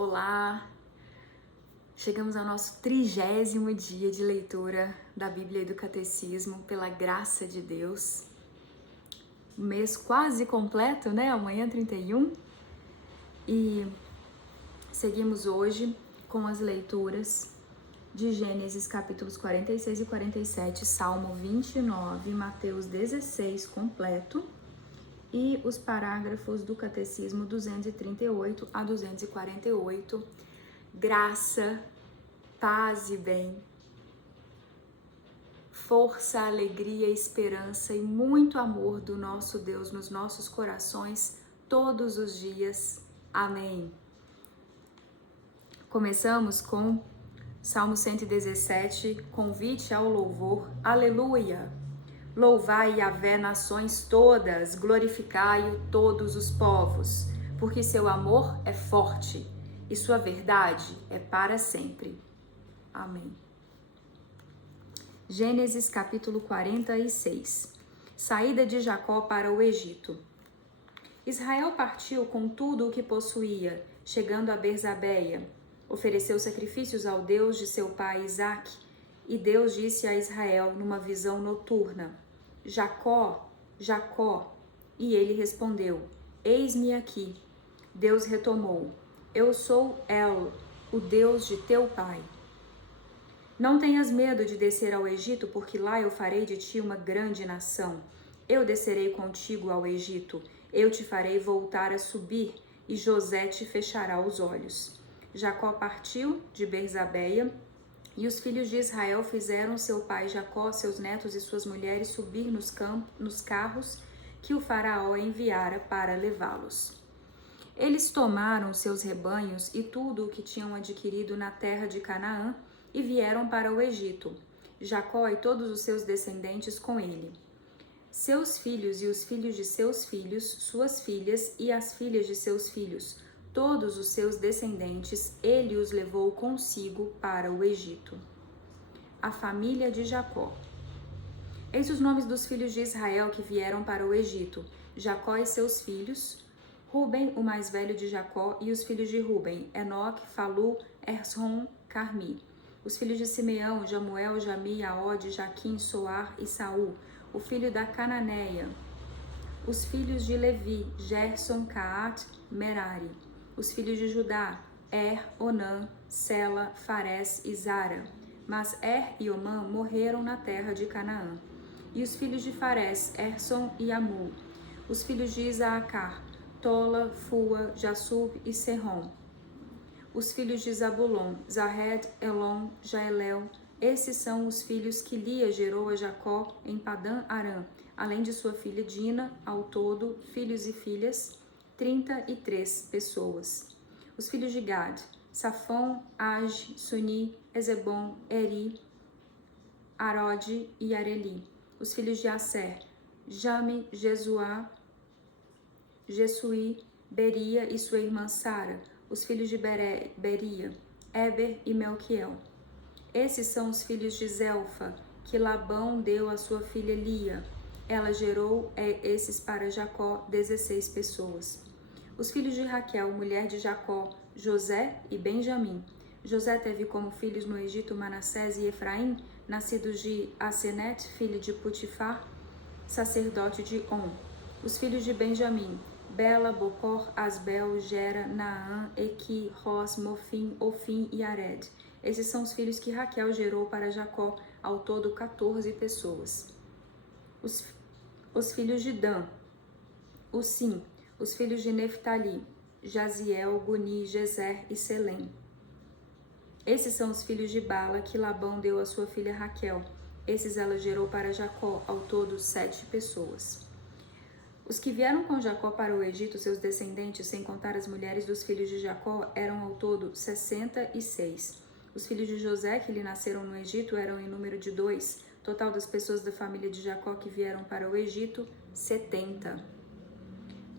Olá! Chegamos ao nosso 30º dia de leitura da Bíblia e do Catecismo, pela graça de Deus. O mês quase completo, né? Amanhã 31. E seguimos hoje com as leituras de Gênesis capítulos 46 e 47, Salmo 29, Mateus 16 completo e os parágrafos do Catecismo 238 a 248. Graça, paz e bem, força, alegria, esperança e muito amor do nosso Deus nos nossos corações todos os dias. Amém. Começamos com Salmo 117, convite ao louvor. Aleluia! Louvai Yahvé, nações todas, glorificai-o todos os povos, porque seu amor é forte e sua verdade é para sempre. Amém. Gênesis capítulo 46. Saída de Jacó para o Egito. Israel partiu com tudo o que possuía, chegando a Berzabeia. Ofereceu sacrifícios ao Deus de seu pai Isaque, e Deus disse a Israel numa visão noturna: Jacó, Jacó. E ele respondeu: Eis-me aqui. Deus retomou: Eu sou El, o Deus de teu pai. Não tenhas medo de descer ao Egito, porque lá eu farei de ti uma grande nação. Eu descerei contigo ao Egito, eu te farei voltar a subir, e José te fechará os olhos. Jacó partiu de Berzabeia, e os filhos de Israel fizeram seu pai Jacó, seus netos e suas mulheres subir nos carros que o faraó enviara para levá-los. Eles tomaram seus rebanhos e tudo o que tinham adquirido na terra de Canaã e vieram para o Egito, Jacó e todos os seus descendentes com ele. Seus filhos e os filhos de seus filhos, suas filhas e as filhas de seus filhos, todos os seus descendentes, ele os levou consigo para o Egito. A família de Jacó. Eis os nomes dos filhos de Israel que vieram para o Egito: Jacó e seus filhos, Ruben, o mais velho de Jacó, e os filhos de Ruben: Enoque, Falu, Hesron, Carmi. Os filhos de Simeão: Jamuel, Jami, Aode, Jaquim, Soar e Saul, o filho da Cananeia. Os filhos de Levi: Gerson, Caat, Merari. Os filhos de Judá: Onã, Sela, Fares e Zara. Mas e Omã morreram na terra de Canaã. E os filhos de Fares: Erson e Amul. Os filhos de Isaacar: Tola, Fua, Jassub e Serrom. Os filhos de Zabulon: Zahed, Elon, Jaelel. Esses são os filhos que Lia gerou a Jacó em Padã Arã, além de sua filha Dina, ao todo, filhos e filhas, 33 pessoas. Os filhos de Gad: Safon, Aj, Suni, Ezebon, Eri, Arode e Areli. Os filhos de Asser: Jame, Jesuá, Jesuí, Beria e sua irmã Sara. Os filhos de Beria: Eber e Melquiel. Esses são os filhos de Zelfa, que Labão deu à sua filha Lia. Ela gerou esses para Jacó 16 pessoas. Os filhos de Raquel, mulher de Jacó: José e Benjamim. José teve como filhos no Egito Manassés e Efraim, nascidos de Asenet, filho de Putifar, sacerdote de On. Os filhos de Benjamim: Bela, Bocor, Asbel, Gera, Naã, Equi, Ros, Mofim, Ofim e Ared. Esses são os filhos que Raquel gerou para Jacó, ao todo 14 pessoas. Os filhos de Dan: Usim. Os filhos de Neftali: Jaziel, Guni, Gezer e Selém. Esses são os filhos de Bala que Labão deu à sua filha Raquel. Esses ela gerou para Jacó, ao todo 7 pessoas. Os que vieram com Jacó para o Egito, seus descendentes, sem contar as mulheres dos filhos de Jacó, eram ao todo 66. Os filhos de José, que lhe nasceram no Egito, eram em número de 2. Total das pessoas da família de Jacó que vieram para o Egito, 70.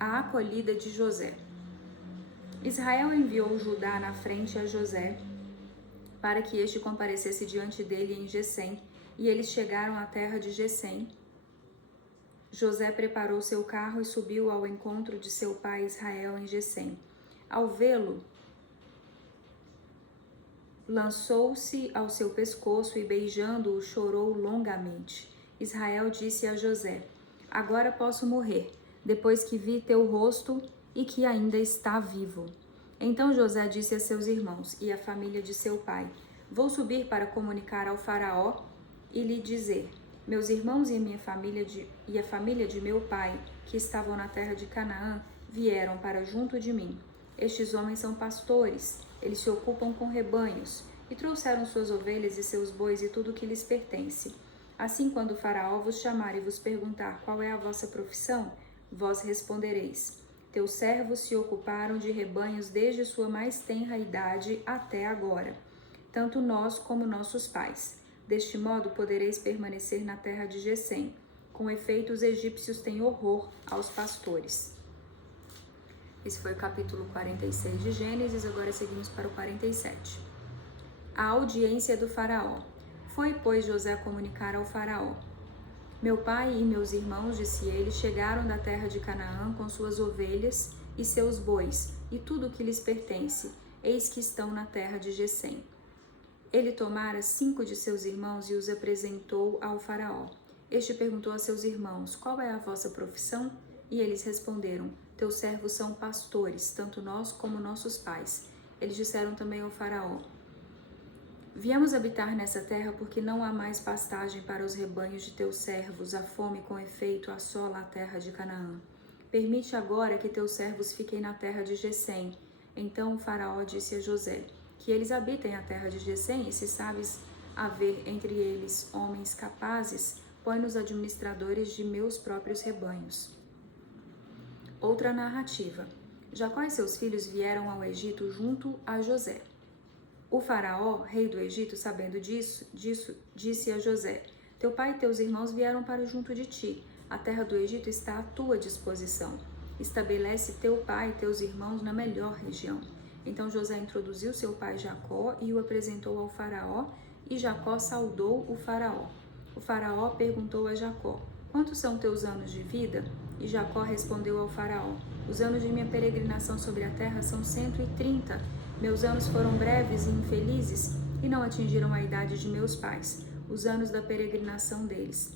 A acolhida de José. Israel enviou Judá na frente a José, para que este comparecesse diante dele em Gesem, e eles chegaram à terra de Gesem. José preparou seu carro e subiu ao encontro de seu pai Israel em Gesem. Ao vê-lo, lançou-se ao seu pescoço e, beijando-o, chorou longamente. Israel disse a José: Agora posso morrer, depois que vi teu rosto e que ainda está vivo. Então José disse a seus irmãos e à família de seu pai: Vou subir para comunicar ao faraó e lhe dizer: Meus irmãos e a família de meu pai, que estavam na terra de Canaã, vieram para junto de mim. Estes homens são pastores, eles se ocupam com rebanhos, e trouxeram suas ovelhas e seus bois e tudo o que lhes pertence. Assim, quando o faraó vos chamar e vos perguntar qual é a vossa profissão, vós respondereis: Teus servos se ocuparam de rebanhos desde sua mais tenra idade até agora, tanto nós como nossos pais. Deste modo podereis permanecer na terra de Gessém. Com efeito, os egípcios têm horror aos pastores. Esse foi o capítulo 46 de Gênesis, agora seguimos para o 47. A audiência do faraó. Foi, pois, José comunicar ao faraó: Meu pai e meus irmãos, disse ele, chegaram da terra de Canaã com suas ovelhas e seus bois e tudo o que lhes pertence, eis que estão na terra de Gessém. Ele tomara 5 de seus irmãos e os apresentou ao faraó. Este perguntou a seus irmãos: Qual é a vossa profissão? E eles responderam: Teus servos são pastores, tanto nós como nossos pais. Eles disseram também ao faraó: Viemos habitar nessa terra porque não há mais pastagem para os rebanhos de teus servos, a fome com efeito assola a terra de Canaã. Permite agora que teus servos fiquem na terra de Gessém. Então o faraó disse a José: Que eles habitem a terra de Gessém, e se sabes haver entre eles homens capazes, põe-nos administradores de meus próprios rebanhos. Outra narrativa. Jacó e seus filhos vieram ao Egito junto a José. O faraó, rei do Egito, sabendo disso, disse a José: Teu pai e teus irmãos vieram para junto de ti. A terra do Egito está à tua disposição. Estabelece teu pai e teus irmãos na melhor região. Então José introduziu seu pai Jacó e o apresentou ao faraó, e Jacó saudou o faraó. O faraó perguntou a Jacó: Quantos são teus anos de vida? E Jacó respondeu ao faraó: Os anos de minha peregrinação sobre a terra são 130. Meus anos foram breves e infelizes e não atingiram a idade de meus pais, os anos da peregrinação deles.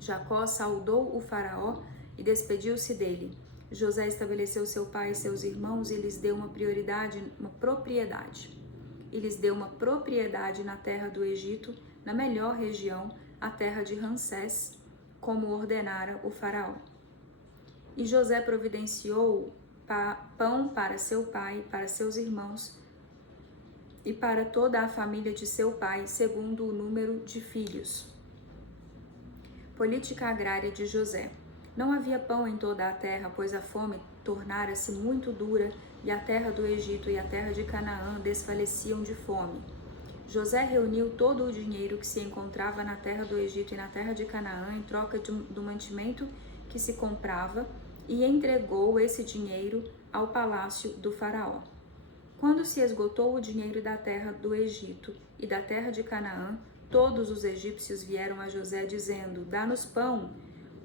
Jacó saudou o faraó e despediu-se dele. José estabeleceu seu pai e seus irmãos e lhes deu uma propriedade. E lhes deu uma propriedade na terra do Egito, na melhor região, a terra de Ramsés, como ordenara o faraó. E José providenciou pão para seu pai, para seus irmãos e para toda a família de seu pai, segundo o número de filhos. Política agrária de José. Não havia pão em toda a terra, pois a fome tornara-se muito dura, e a terra do Egito e a terra de Canaã desfaleciam de fome. José reuniu todo o dinheiro que se encontrava na terra do Egito e na terra de Canaã em troca do mantimento que se comprava, e entregou esse dinheiro ao palácio do faraó. Quando se esgotou o dinheiro da terra do Egito e da terra de Canaã, todos os egípcios vieram a José dizendo: Dá-nos pão,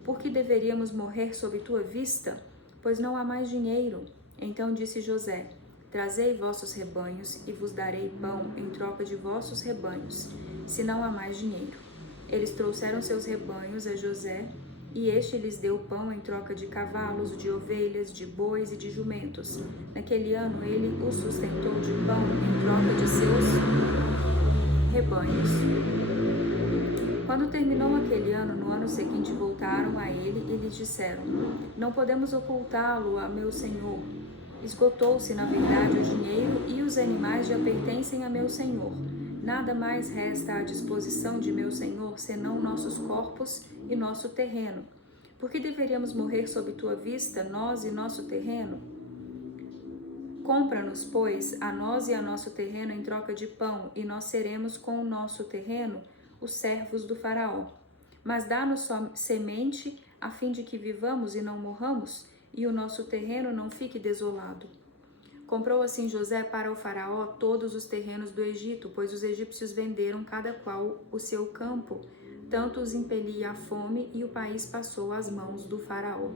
porque deveríamos morrer sob tua vista, pois não há mais dinheiro. Então disse José: Trazei vossos rebanhos e vos darei pão em troca de vossos rebanhos, se não há mais dinheiro. Eles trouxeram seus rebanhos a José, e este lhes deu pão em troca de cavalos, de ovelhas, de bois e de jumentos. Naquele ano ele os sustentou de pão em troca de seus rebanhos. Quando terminou aquele ano, no ano seguinte voltaram a ele e lhes disseram: Não podemos ocultá-lo a meu senhor. Esgotou-se, na verdade, o dinheiro e os animais já pertencem a meu senhor. Nada mais resta à disposição de meu senhor, senão nossos corpos e nosso terreno. Por que deveríamos morrer sob tua vista, nós e nosso terreno? Compra-nos, pois, a nós e a nosso terreno em troca de pão, e nós seremos com o nosso terreno os servos do faraó. Mas dá-nos só semente, a fim de que vivamos e não morramos, e o nosso terreno não fique desolado. Comprou assim José para o faraó todos os terrenos do Egito, pois os egípcios venderam cada qual o seu campo, tanto os impelia a fome, e o país passou às mãos do faraó.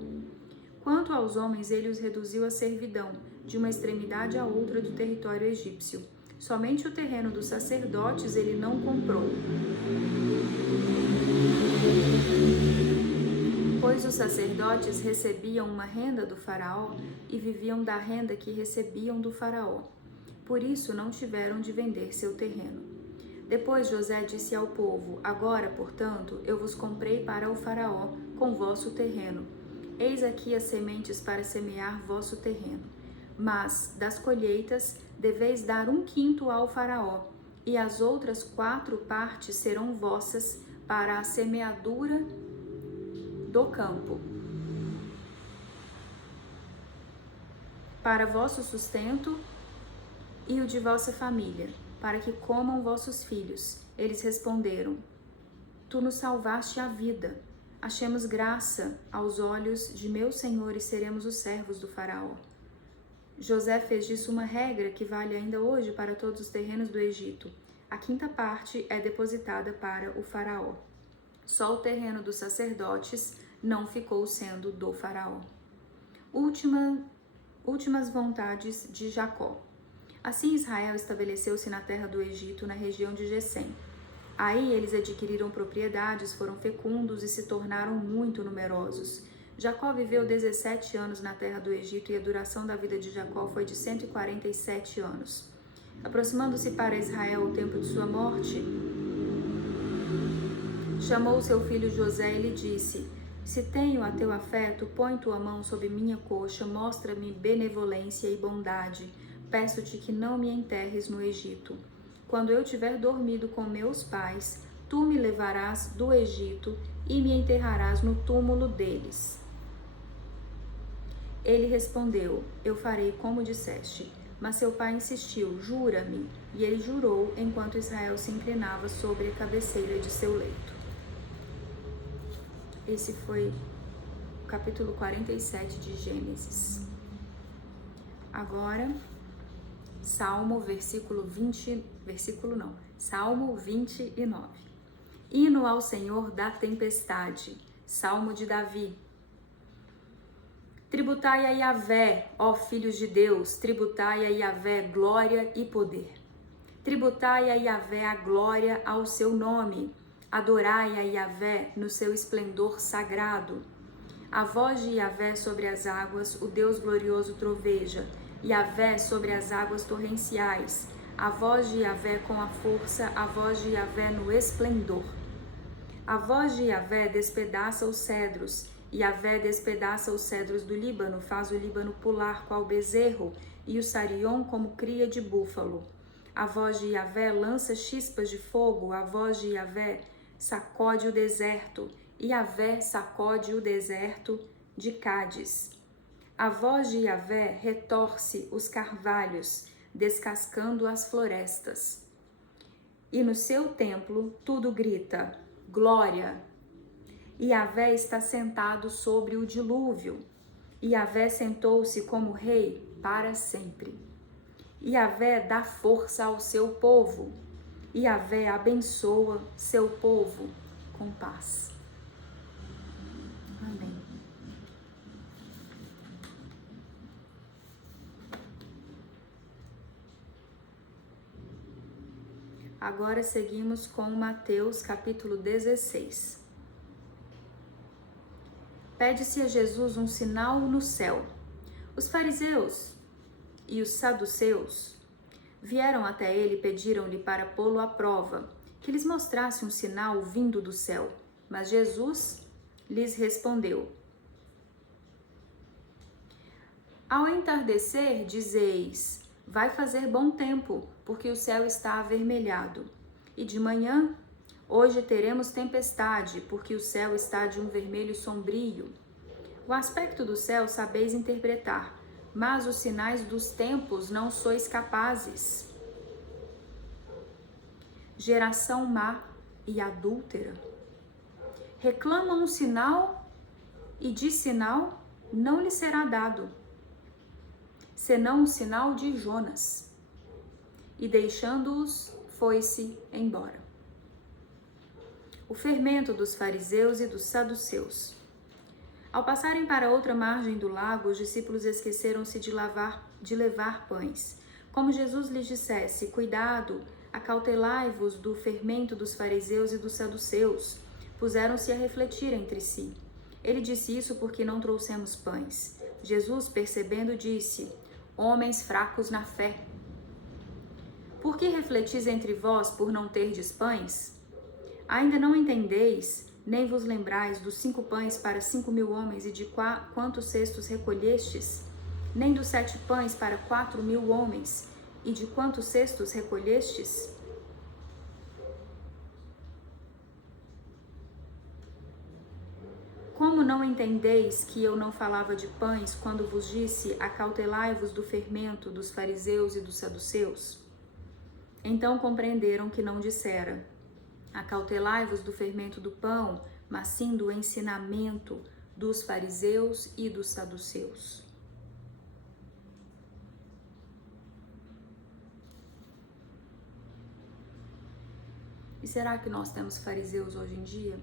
Quanto aos homens, ele os reduziu à servidão, de uma extremidade à outra do território egípcio. Somente o terreno dos sacerdotes ele não comprou. Pois os sacerdotes recebiam uma renda do faraó e viviam da renda que recebiam do faraó. Por isso não tiveram de vender seu terreno. Depois José disse ao povo: Agora, portanto, eu vos comprei para o faraó com vosso terreno. Eis aqui as sementes para semear vosso terreno. Mas das colheitas deveis dar 1/5 ao faraó, e as outras 4 partes serão vossas para a semeadura do campo, para vosso sustento e o de vossa família, para que comam vossos filhos. Eles responderam: Tu nos salvaste a vida. Achemos graça aos olhos de meu senhor e seremos os servos do faraó. José fez disso uma regra que vale ainda hoje para todos os terrenos do Egito. A 5ª parte é depositada para o faraó. Só o terreno dos sacerdotes não ficou sendo do faraó. Últimas vontades de Jacó. Assim Israel estabeleceu-se na terra do Egito, na região de Gesem. Aí eles adquiriram propriedades, foram fecundos e se tornaram muito numerosos. Jacó viveu 17 anos na terra do Egito e a duração da vida de Jacó foi de 147 anos. Aproximando-se para Israel o tempo de sua morte, chamou seu filho José e lhe disse: Se tenho a teu afeto, põe tua mão sobre minha coxa, mostra-me benevolência e bondade. Peço-te que não me enterres no Egito. Quando eu tiver dormido com meus pais, tu me levarás do Egito e me enterrarás no túmulo deles. Ele respondeu: Eu farei como disseste. Mas seu pai insistiu: Jura-me. E ele jurou enquanto Israel se inclinava sobre a cabeceira de seu leito. Esse foi o capítulo 47 de Gênesis. Agora, Salmo 29. Hino ao Senhor da tempestade. Salmo de Davi. Tributai a Yahvé, ó filhos de Deus, tributai a Yahvé glória e poder. Tributai a Yahvé a glória ao seu nome. Adorai a Yahvé no seu esplendor sagrado. A voz de Yahvé sobre as águas, o Deus glorioso troveja. Yahvé sobre as águas torrenciais. A voz de Yahvé com a força, a voz de Yahvé no esplendor. A voz de Yahvé despedaça os cedros. Yahvé despedaça os cedros do Líbano, faz o Líbano pular qual bezerro, e o Sarion como cria de búfalo. A voz de Yahvé lança chispas de fogo, a voz de Yahvé sacode o deserto, e Yahvé sacode o deserto de Cádiz. A voz de Yahvé retorce os carvalhos, descascando as florestas. E no seu templo tudo grita: glória! Yahvé está sentado sobre o dilúvio. Yahvé sentou-se como rei para sempre. Yahvé dá força ao seu povo. Yahvé abençoa seu povo com paz. Amém. Agora seguimos com Mateus capítulo 16. Pede-se a Jesus um sinal no céu. Os fariseus e os saduceus vieram até ele e pediram-lhe para pô-lo à prova, que lhes mostrasse um sinal vindo do céu. Mas Jesus lhes respondeu: Ao entardecer, dizeis: vai fazer bom tempo, porque o céu está avermelhado. E de manhã, hoje teremos tempestade, porque o céu está de um vermelho sombrio. O aspecto do céu sabeis interpretar, mas os sinais dos tempos não sois capazes. Geração má e adúltera. Reclama um sinal, e de sinal não lhe será dado, senão o sinal de Jonas. E deixando-os, foi-se embora. O fermento dos fariseus e dos saduceus. Ao passarem para outra margem do lago, os discípulos esqueceram-se de levar pães. Como Jesus lhes dissesse: cuidado, acautelai-vos do fermento dos fariseus e dos saduceus. Puseram-se a refletir entre si. Ele disse isso porque não trouxemos pães. Jesus, percebendo, disse: homens fracos na fé, por que refletis entre vós por não terdes pães? Ainda não entendeis, nem vos lembrais dos 5 pães para 5.000 homens e de quantos cestos recolhestes? Nem dos 7 pães para 4.000 homens e de quantos cestos recolhestes? Como não entendeis que eu não falava de pães quando vos disse: acautelai-vos do fermento dos fariseus e dos saduceus? Então compreenderam que não dissera: acautelai-vos do fermento do pão, mas sim do ensinamento dos fariseus e dos saduceus. E será que nós temos fariseus hoje em dia?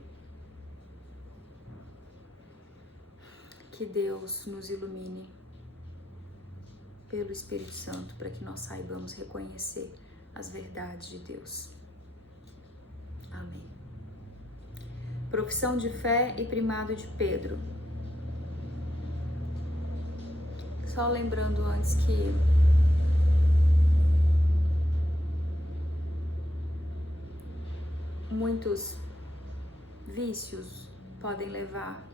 Que Deus nos ilumine pelo Espírito Santo para que nós saibamos reconhecer as verdades de Deus. Amém. Profissão de fé e primado de Pedro. Só lembrando antes que muitos vícios podem levar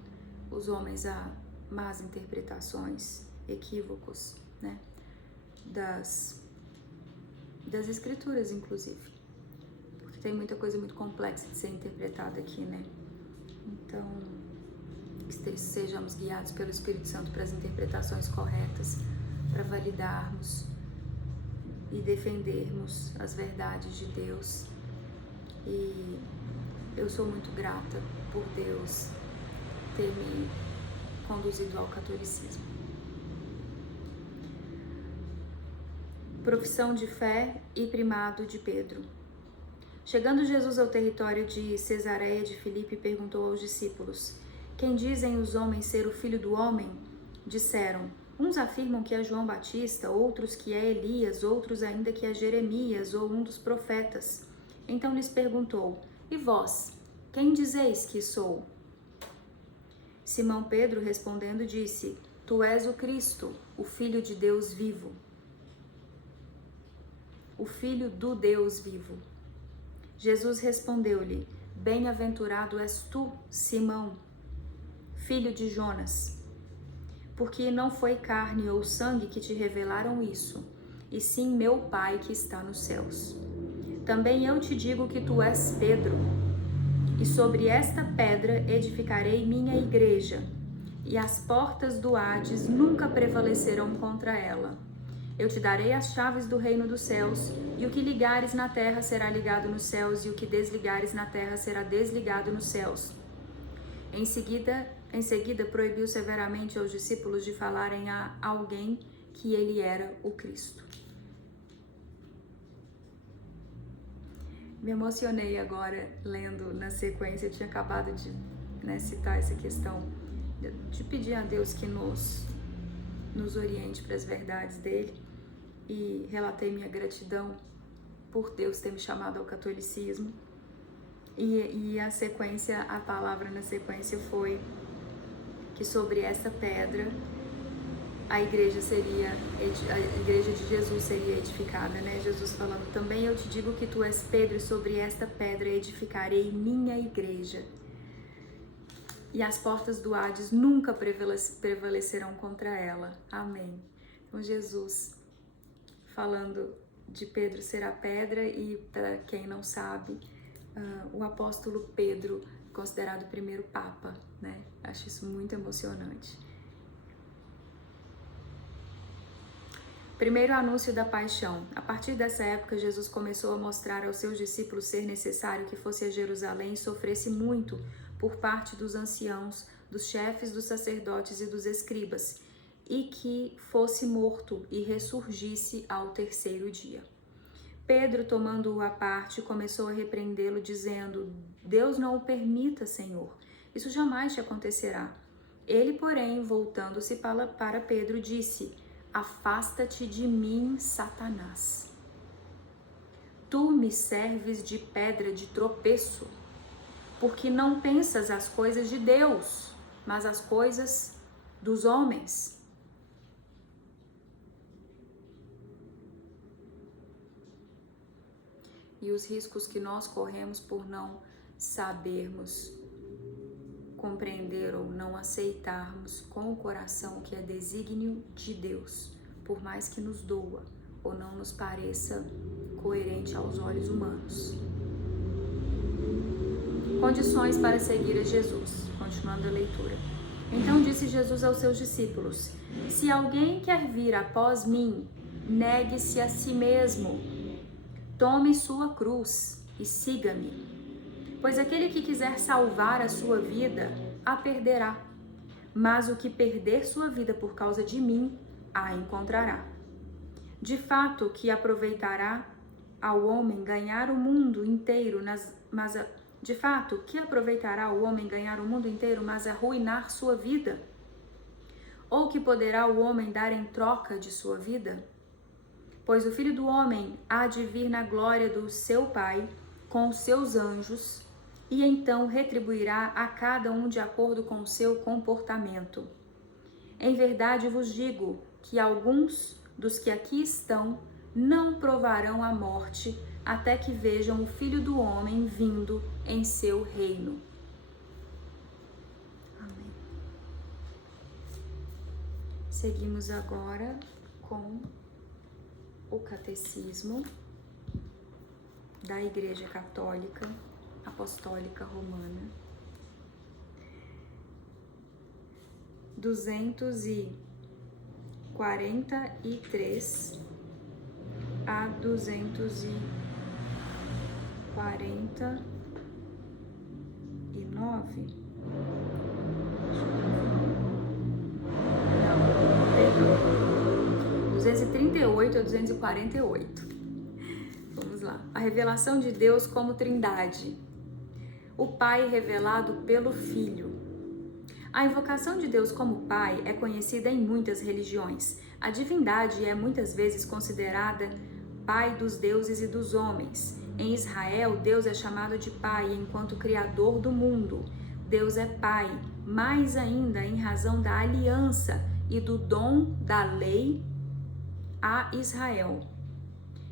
os homens a más interpretações, equívocos, né? Das escrituras, inclusive. Porque tem muita coisa muito complexa de ser interpretada aqui, né? Então, que sejamos guiados pelo Espírito Santo para as interpretações corretas, para validarmos e defendermos as verdades de Deus. E eu sou muito grata por Deus ter me conduzido ao catolicismo. Profissão de fé e primado de Pedro. Chegando Jesus ao território de Cesareia de Filipe, perguntou aos discípulos: quem dizem os homens ser o Filho do Homem? Disseram: uns afirmam que é João Batista, outros que é Elias, outros ainda que é Jeremias ou um dos profetas. Então lhes perguntou: e vós, quem dizeis que sou? Simão Pedro, respondendo, disse: tu és o Cristo, o Filho de Deus vivo. O Filho do Deus vivo. Jesus respondeu-lhe: bem-aventurado és tu, Simão, filho de Jonas, porque não foi carne ou sangue que te revelaram isso, e sim meu Pai que está nos céus. Também eu te digo que tu és Pedro, e sobre esta pedra edificarei minha igreja, e as portas do Hades nunca prevalecerão contra ela. Eu te darei as chaves do reino dos céus, e o que ligares na terra será ligado nos céus, e o que desligares na terra será desligado nos céus. Em seguida, proibiu severamente aos discípulos de falarem a alguém que ele era o Cristo. Me emocionei agora lendo na sequência, eu tinha acabado de citar essa questão de pedir a Deus que nos oriente para as verdades dele, e relatei minha gratidão por Deus ter me chamado ao catolicismo. E a palavra na sequência foi que sobre essa pedra a igreja de Jesus seria edificada, né? Jesus falando: também eu te digo que tu és Pedro, e sobre esta pedra edificarei minha igreja, e as portas do Hades nunca prevalecerão contra ela. Amém. Então Jesus falando de Pedro ser a pedra, e para quem não sabe, o apóstolo Pedro, considerado o primeiro papa, né? Acho isso muito emocionante. Primeiro anúncio da paixão. A partir dessa época, Jesus começou a mostrar aos seus discípulos ser necessário que fosse a Jerusalém e sofresse muito por parte dos anciãos, dos chefes, dos sacerdotes e dos escribas, e que fosse morto e ressurgisse ao terceiro dia. Pedro, tomando-o à parte, começou a repreendê-lo, dizendo: Deus não o permita, Senhor, isso jamais te acontecerá. Ele, porém, voltando-se para Pedro, disse: Afasta-te de mim, Satanás. Tu me serves de pedra de tropeço, porque não pensas as coisas de Deus, mas as coisas dos homens. E os riscos que nós corremos por não sabermos compreender ou não aceitarmos com o coração o que é desígnio de Deus, por mais que nos doa ou não nos pareça coerente aos olhos humanos. Condições para seguir a Jesus. Continuando a leitura. Então disse Jesus aos seus discípulos: se alguém quer vir após mim, negue-se a si mesmo, tome sua cruz e siga-me. Pois aquele que quiser salvar a sua vida, a perderá. Mas o que perder sua vida por causa de mim, a encontrará. De fato, que aproveitará ao homem ganhar o mundo inteiro, mas arruinar sua vida? Ou que poderá o homem dar em troca de sua vida? Pois o Filho do Homem há de vir na glória do seu Pai com os seus anjos, e então retribuirá a cada um de acordo com o seu comportamento. Em verdade vos digo que alguns dos que aqui estão não provarão a morte até que vejam o Filho do Homem vindo em seu reino. Amém. Seguimos agora com o Catecismo da Igreja Católica Apostólica Romana, 243 a 249. Não, 238 a 248. Vamos lá. A revelação de Deus como Trindade. O Pai revelado pelo Filho. A invocação de Deus como Pai é conhecida em muitas religiões. A divindade é muitas vezes considerada Pai dos deuses e dos homens. Em Israel, Deus é chamado de Pai enquanto Criador do mundo. Deus é Pai, mais ainda em razão da aliança e do dom da lei a Israel,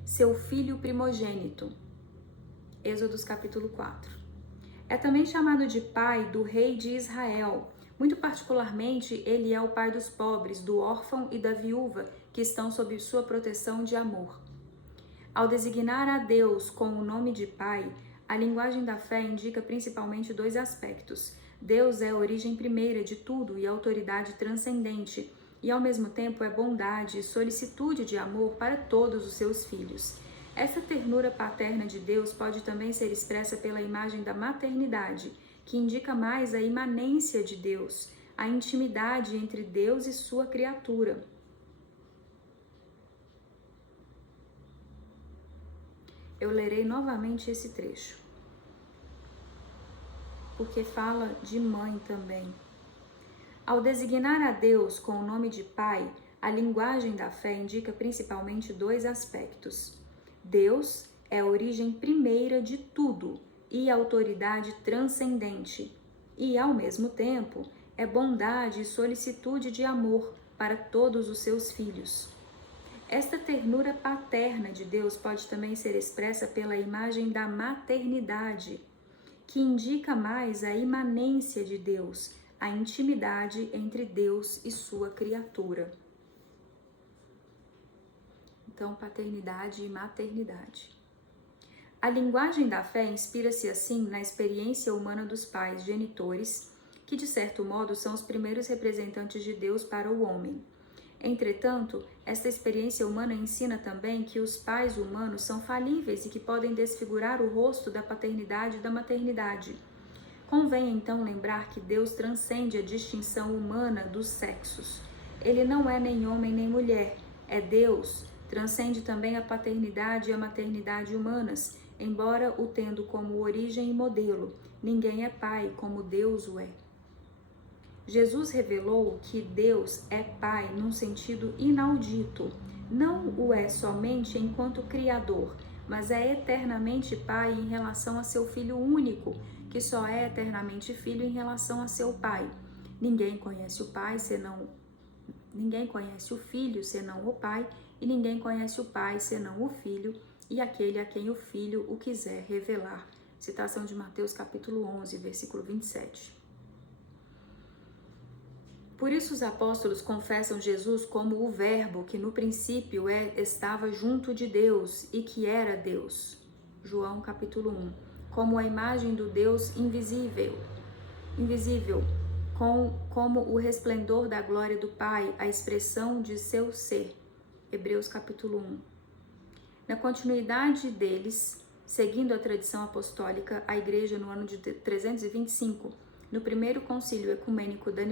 seu filho primogênito. Êxodo capítulo 4. É também chamado de pai do rei de Israel. Muito particularmente, ele é o pai dos pobres, do órfão e da viúva, que estão sob sua proteção de amor. Ao designar a Deus com o nome de Pai, a linguagem da fé indica principalmente dois aspectos. Deus é a origem primeira de tudo e autoridade transcendente, e ao mesmo tempo é bondade e solicitude de amor para todos os seus filhos. Essa ternura paterna de Deus pode também ser expressa pela imagem da maternidade, que indica mais a imanência de Deus, a intimidade entre Deus e sua criatura. Eu lerei novamente esse trecho, porque fala de mãe também. Ao designar a Deus com o nome de Pai, a linguagem da fé indica principalmente dois aspectos. Deus é a origem primeira de tudo e autoridade transcendente, e, ao mesmo tempo, é bondade e solicitude de amor para todos os seus filhos. Esta ternura paterna de Deus pode também ser expressa pela imagem da maternidade, que indica mais a imanência de Deus, a intimidade entre Deus e sua criatura. Então, paternidade e maternidade. A linguagem da fé inspira-se assim na experiência humana dos pais genitores, que de certo modo são os primeiros representantes de Deus para o homem. Entretanto, esta experiência humana ensina também que os pais humanos são falíveis e que podem desfigurar o rosto da paternidade e da maternidade. Convém então lembrar que Deus transcende a distinção humana dos sexos. Ele não é nem homem nem mulher, é Deus. Transcende também a paternidade e a maternidade humanas, embora o tendo como origem e modelo. Ninguém é pai como Deus o é. Jesus revelou que Deus é Pai num sentido inaudito. Não o é somente enquanto Criador, mas é eternamente Pai em relação a seu Filho único, que só é eternamente Filho em relação a seu Pai. Ninguém conhece o Pai senão ninguém conhece o Filho senão o Pai, e ninguém conhece o Pai senão o Filho, e aquele a quem o Filho o quiser revelar. Citação de Mateus capítulo 11, versículo 27. Por isso os apóstolos confessam Jesus como o Verbo que no princípio estava junto de Deus e que era Deus. João capítulo 1. Como a imagem do Deus invisível, como o resplendor da glória do Pai, a expressão de seu ser. Hebreus capítulo 1. Na continuidade deles, seguindo a tradição apostólica, a Igreja no ano de 325, no primeiro concílio ecumênico de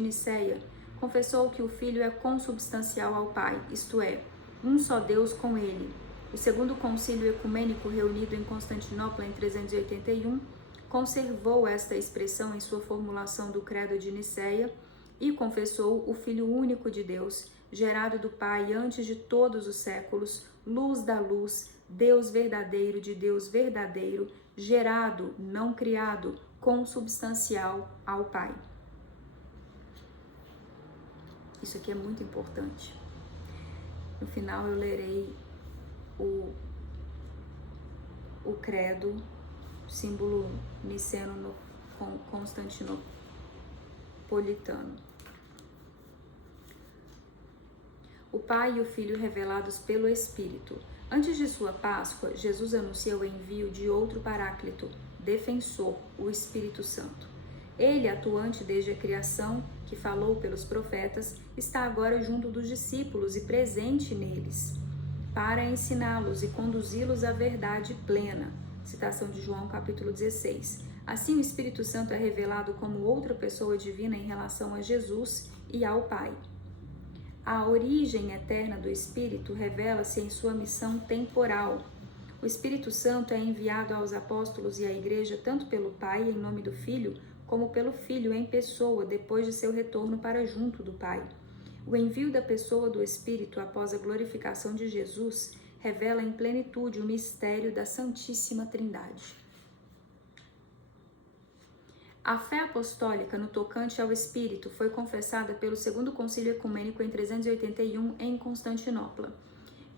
Nicéia, confessou que o Filho é consubstancial ao Pai, isto é, um só Deus com ele. O segundo concílio ecumênico, reunido em Constantinopla em 381, conservou esta expressão em sua formulação do Credo de Nicéia e confessou o Filho único de Deus, gerado do Pai antes de todos os séculos, luz da luz, Deus verdadeiro de Deus verdadeiro, gerado, não criado, consubstancial ao Pai. Isso aqui é muito importante. No final eu lerei o credo, símbolo niceno constantinopolitano. O Pai e o Filho revelados pelo Espírito. Antes de sua Páscoa, Jesus anuncia o envio de outro Paráclito, defensor, o Espírito Santo. Ele, atuante desde a criação, que falou pelos profetas, está agora junto dos discípulos e presente neles, para ensiná-los e conduzi-los à verdade plena. Citação de João capítulo 16. Assim, o Espírito Santo é revelado como outra pessoa divina em relação a Jesus e ao Pai. A origem eterna do Espírito revela-se em sua missão temporal. O Espírito Santo é enviado aos apóstolos e à Igreja tanto pelo Pai, em nome do Filho, como pelo Filho em pessoa, depois de seu retorno para junto do Pai. O envio da pessoa do Espírito após a glorificação de Jesus revela em plenitude o mistério da Santíssima Trindade. A fé apostólica no tocante ao Espírito foi confessada pelo Segundo Concílio Ecumênico em 381 em Constantinopla.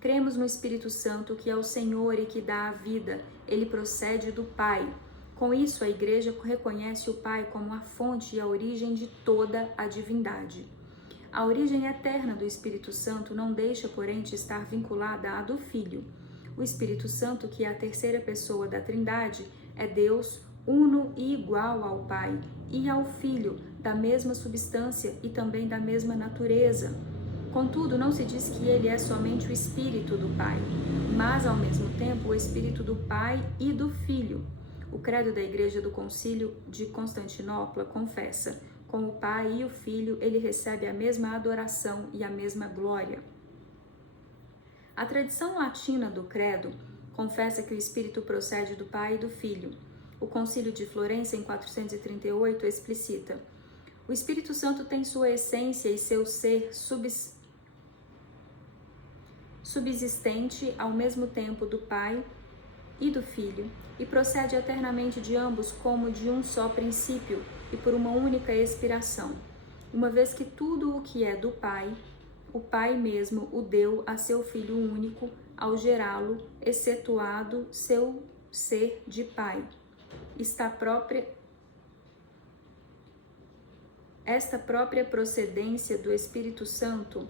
Cremos no Espírito Santo, que é o Senhor e que dá a vida. Ele procede do Pai. Com isso, a Igreja reconhece o Pai como a fonte e a origem de toda a divindade. A origem eterna do Espírito Santo não deixa, porém, de estar vinculada à do Filho. O Espírito Santo, que é a terceira pessoa da Trindade, é Deus uno e igual ao Pai e ao Filho, da mesma substância e também da mesma natureza. Contudo, não se diz que ele é somente o Espírito do Pai, mas, ao mesmo tempo, o Espírito do Pai e do Filho. O credo da Igreja do Concílio de Constantinopla confessa: com o Pai e o Filho, ele recebe a mesma adoração e a mesma glória. A tradição latina do credo confessa que o Espírito procede do Pai e do Filho. O Concílio de Florença, em 438, explicita: o Espírito Santo tem sua essência e seu ser subsistente ao mesmo tempo do Pai e do Filho, e procede eternamente de ambos como de um só princípio e por uma única expiração, uma vez que tudo o que é do Pai, o Pai mesmo o deu a seu Filho único ao gerá-lo, excetuado seu ser de Pai. Esta própria procedência do Espírito Santo,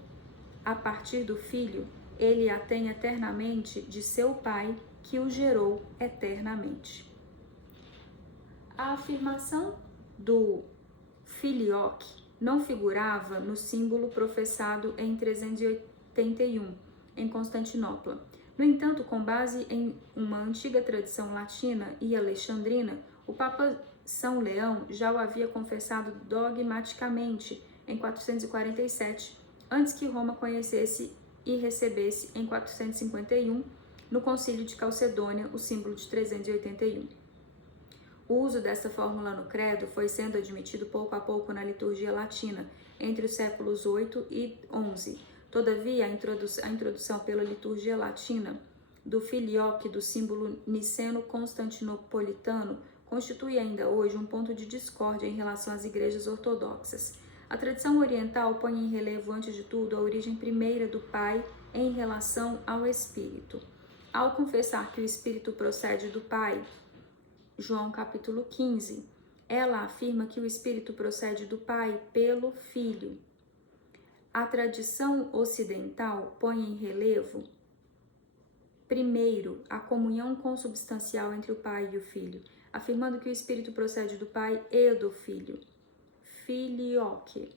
a partir do Filho, ele a tem eternamente de seu Pai, que o gerou eternamente. A afirmação do filioque não figurava no símbolo professado em 381, em Constantinopla. No entanto, com base em uma antiga tradição latina e alexandrina, o Papa São Leão já o havia confessado dogmaticamente em 447, antes que Roma conhecesse e recebesse em 451, no Concílio de Calcedônia, o símbolo de 381. O uso dessa fórmula no credo foi sendo admitido pouco a pouco na liturgia latina, entre os séculos 8 e 11. Todavia, a introdução pela liturgia latina do filioque do símbolo niceno-constantinopolitano constitui ainda hoje um ponto de discórdia em relação às igrejas ortodoxas. A tradição oriental põe em relevo, antes de tudo, a origem primeira do Pai em relação ao Espírito. Ao confessar que o Espírito procede do Pai, João capítulo 15, ela afirma que o Espírito procede do Pai pelo Filho. A tradição ocidental põe em relevo, primeiro, a comunhão consubstancial entre o Pai e o Filho, afirmando que o Espírito procede do Pai e do Filho. Filioque.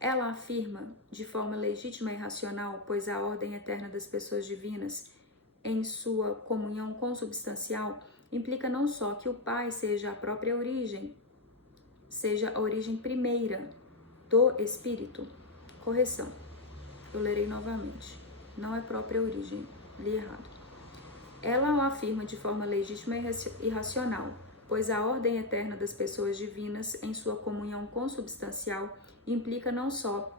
Ela afirma, de forma legítima e racional, pois a ordem eterna das pessoas divinas, em sua comunhão consubstancial, implica não só que o Pai seja a própria origem, seja a origem primeira do Espírito. Correção, eu lerei novamente. Não é própria origem, li errado. Ela o afirma de forma legítima e racional, pois a ordem eterna das pessoas divinas, em sua comunhão consubstancial, implica não só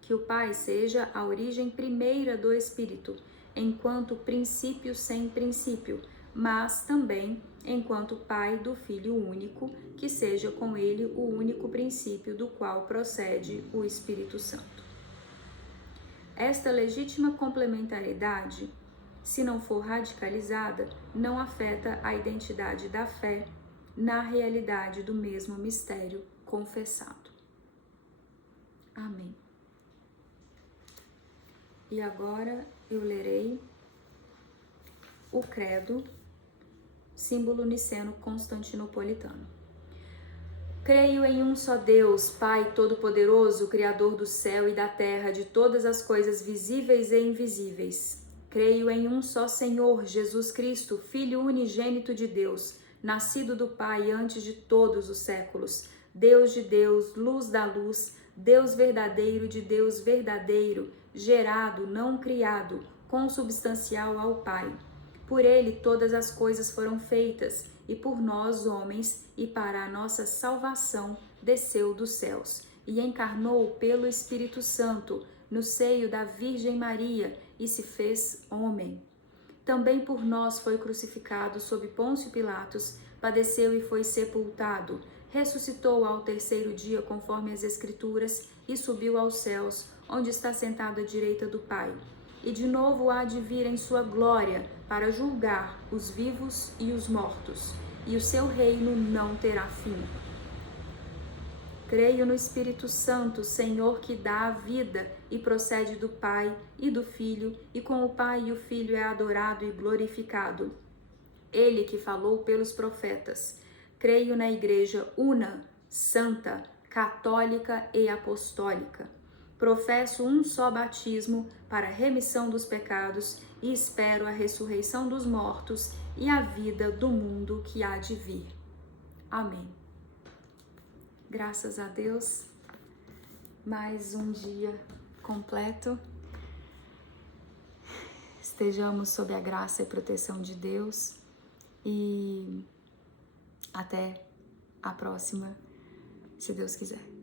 que o Pai seja a origem primeira do Espírito, enquanto princípio sem princípio, mas também enquanto Pai do Filho único, que seja com ele o único princípio do qual procede o Espírito Santo. Esta legítima complementariedade, se não for radicalizada, não afeta a identidade da fé na realidade do mesmo mistério confessado. Amém. E agora eu lerei o credo, símbolo niceno-constantinopolitano. Creio em um só Deus, Pai Todo-Poderoso, Criador do céu e da terra, de todas as coisas visíveis e invisíveis. Creio em um só Senhor, Jesus Cristo, Filho unigênito de Deus, nascido do Pai antes de todos os séculos, Deus de Deus, luz da luz, Deus verdadeiro de Deus verdadeiro, gerado, não criado, consubstancial ao Pai. Por ele todas as coisas foram feitas, e por nós, homens, e para a nossa salvação, desceu dos céus, e encarnou pelo Espírito Santo, no seio da Virgem Maria, e se fez homem. Também por nós foi crucificado sob Pôncio Pilatos, padeceu e foi sepultado, ressuscitou ao terceiro dia conforme as Escrituras, e subiu aos céus, onde está sentado à direita do Pai. E de novo há de vir em sua glória para julgar os vivos e os mortos, e o seu reino não terá fim. Creio no Espírito Santo, Senhor, que dá a vida e procede do Pai e do Filho, e com o Pai e o Filho é adorado e glorificado. Ele que falou pelos profetas. Creio na Igreja una, santa, católica e apostólica. Professo um só batismo para a remissão dos pecados e espero a ressurreição dos mortos e a vida do mundo que há de vir. Amém. Graças a Deus, mais um dia completo. Estejamos sob a graça e proteção de Deus e até a próxima, se Deus quiser.